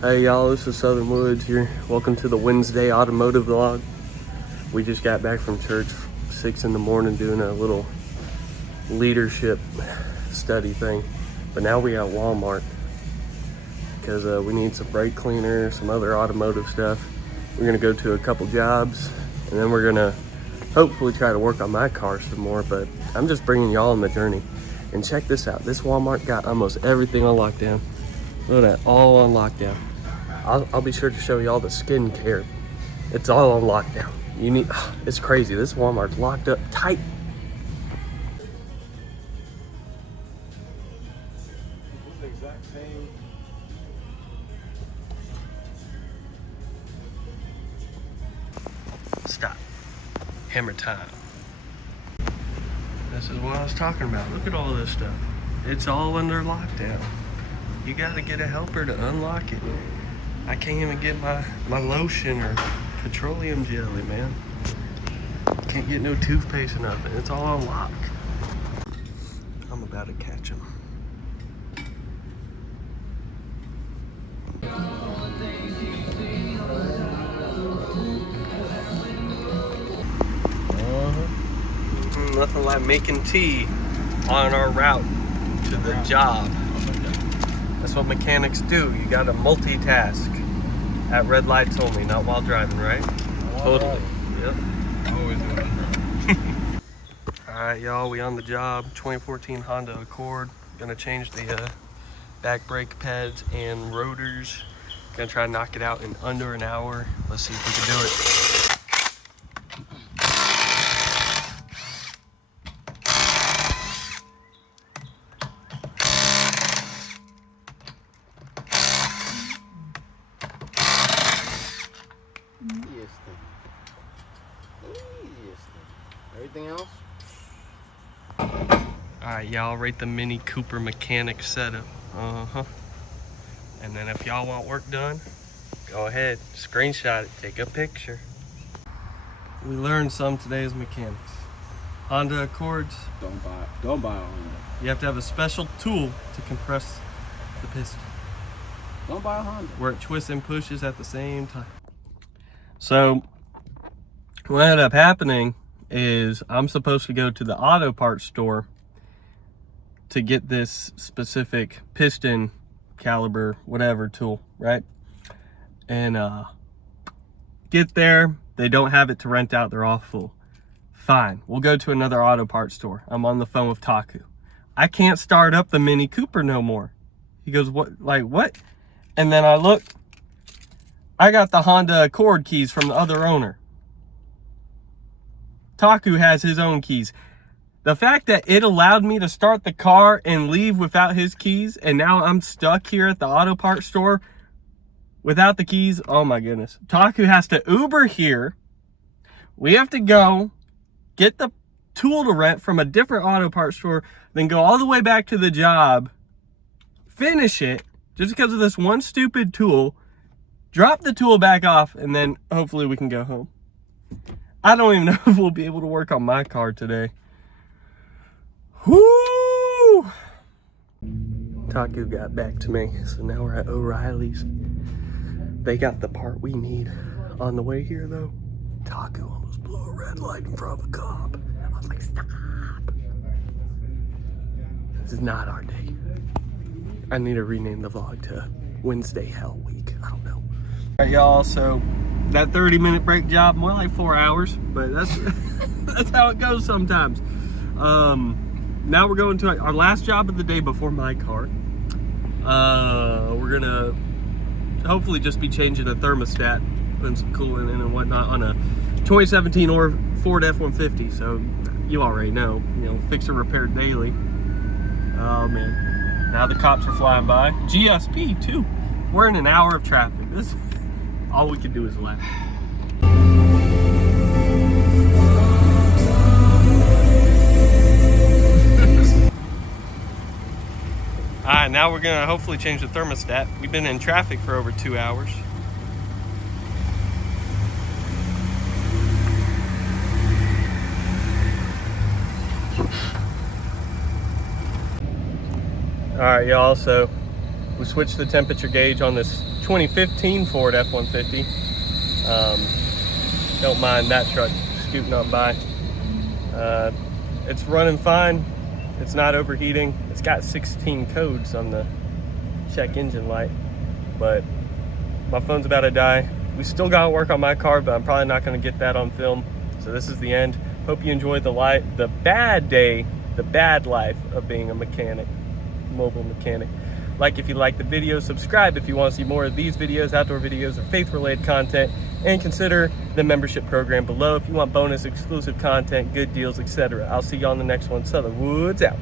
Hey y'all, this is Southern Woods here. Welcome to the Wednesday automotive vlog. We just got back from church 6 in the morning doing a little leadership study thing. But now we at Walmart because we need some brake cleaner, some other automotive stuff. We're gonna go to a couple jobs and then we're gonna hopefully try to work on my car some more, but I'm just bringing y'all on the journey. And check this out, this Walmart got almost everything on lockdown. Look at that, all on lockdown. I'll be sure to show y'all the skincare. It's all on lockdown. It's crazy, this Walmart's locked up tight. Stop. Hammer time. This is what I was talking about. Look at all this stuff. It's all under lockdown. You gotta get a helper to unlock it. I can't even get my lotion or petroleum jelly, man. Can't get no toothpaste or nothing. It's all on lock. I'm about to catch him. Nothing like making tea on our route to the job. That's what mechanics do. You gotta multitask. At red lights only, not while driving, right? Totally. Yep. Always doing. Alright, y'all, we on the job. 2014 Honda Accord. Gonna change the back brake pads and rotors. Gonna try to knock it out in under an hour. Let's see if we can do it. Everything else? Alright, y'all, rate the Mini Cooper mechanic setup. And then if y'all want work done, go ahead, screenshot it, take a picture. We learned some today as mechanics. Honda Accords. Don't buy a Honda. You have to have a special tool to compress the piston, Don't buy a Honda. where it twists and pushes at the same time. So what ended up happening is I'm supposed to go to the auto parts store to get this specific piston caliber, whatever tool, right? And get there, they don't have it to rent out, they're all full. Fine, we'll go to another auto parts store. I'm on the phone with Taku. I can't start up the Mini Cooper no more. He goes, what, like what? And then I look, I got the Honda Accord keys from the other owner. Taku has his own keys. The fact that it allowed me to start the car and leave without his keys, and now I'm stuck here at the auto parts store without the keys, oh my goodness. Taku has to Uber here. We have to go get the tool to rent from a different auto parts store, then go all the way back to the job, finish it, just because of this one stupid tool, drop the tool back off, and then hopefully we can go home. I don't even know if we'll be able to work on my car today. Whoo! Taku got back to me, so now we're at O'Reilly's. They got the part we need. On the way here though, Taku almost blew a red light in front of a cop. I was like, stop! This is not our day. I need to rename the vlog to Wednesday Hell Week. I don't know. Alright y'all, so that 30-minute break job, more like 4 hours, but that's that's how it goes sometimes. Now we're going to our last job of the day before my car. We're gonna hopefully just be changing a thermostat, putting some coolant in and whatnot on a 2017 or Ford F-150. So you already know, fix or repair daily. Oh man, now the cops are flying by. GSP too. We're in an hour of traffic. This, all we can do is laugh. Alright, now we're gonna hopefully change the thermostat. We've been in traffic for over 2 hours. All right, y'all, so We switched the temperature gauge on this 2015 Ford F-150. Don't mind that truck scooting on by. It's running fine. It's not overheating. It's got 16 codes on the check engine light, but my phone's about to die. We still got to work on my car, but I'm probably not going to get that on film. So this is the end. Hope you enjoyed the bad life of being a mechanic, mobile mechanic. Like if you like the video, subscribe if you want to see more of these videos, outdoor videos, or faith-related content, and consider the membership program below if you want bonus exclusive content, good deals, etc. I'll see you on the next one. Southern Woods out.